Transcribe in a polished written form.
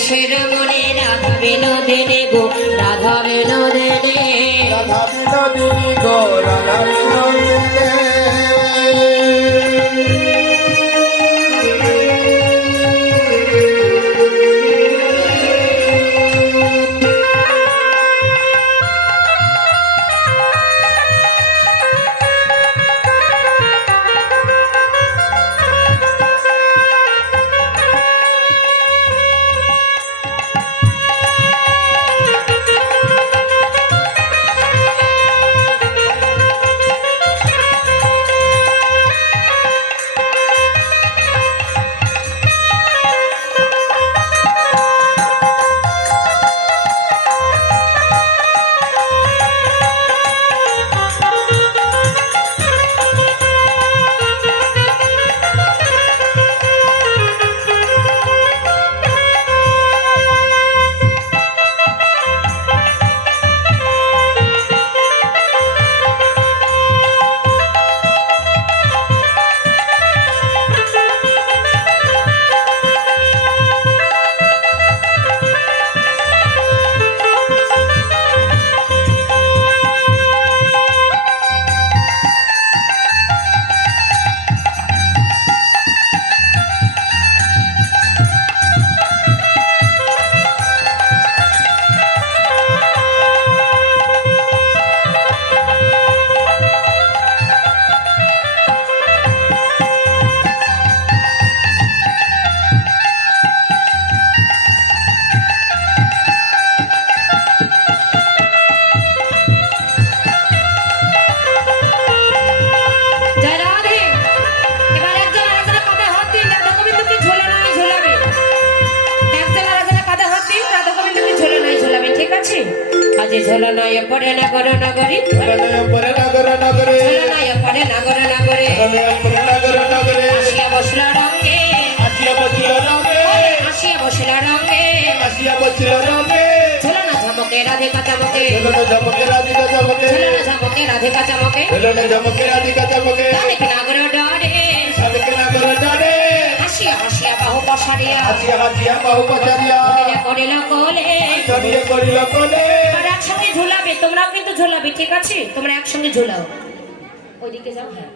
দেশের মনে রাধা বিনোদিনী গো রাধা বিনোদিনী রাধা বিনোদিনী গো রাধা বিনোদিনী ঝোলনায় পড়ে নগর নগরী ঝোলনায় পড়ে নগর নগরে ঝোলনায় পড়ে নগর নগরে ঝোলনায় পড়ে নগর নগরে আসিয়া বসল রঙে আসিয়া বসিল রঙে আসিয়া বসল রঙে আসিয়া বসিল রঙে ঝোলনা ঝমকে রাধিকা চমকে ঝোলনা ঝমকে রাধিকা চমকে ঝোলনা ঝমকে রাধিকা চমকে ঝোলনা ঝমকে রাধিকা চমকে তারিক নাগর ডরে সাদিক নগর ডরে হাসিয়া হাসিয়া বাহু পসারিয়া হাসিয়া হাসিয়া বাহু পচারিয়া করিল কোলে ধরিয়ে করিল কোলে একসঙ্গে ঝুলাবে তোমরাও কিন্তু ঝুলাবে ঠিক আছে তোমরা একসঙ্গে ঝুলাও ওইদিকে যাও হ্যাঁ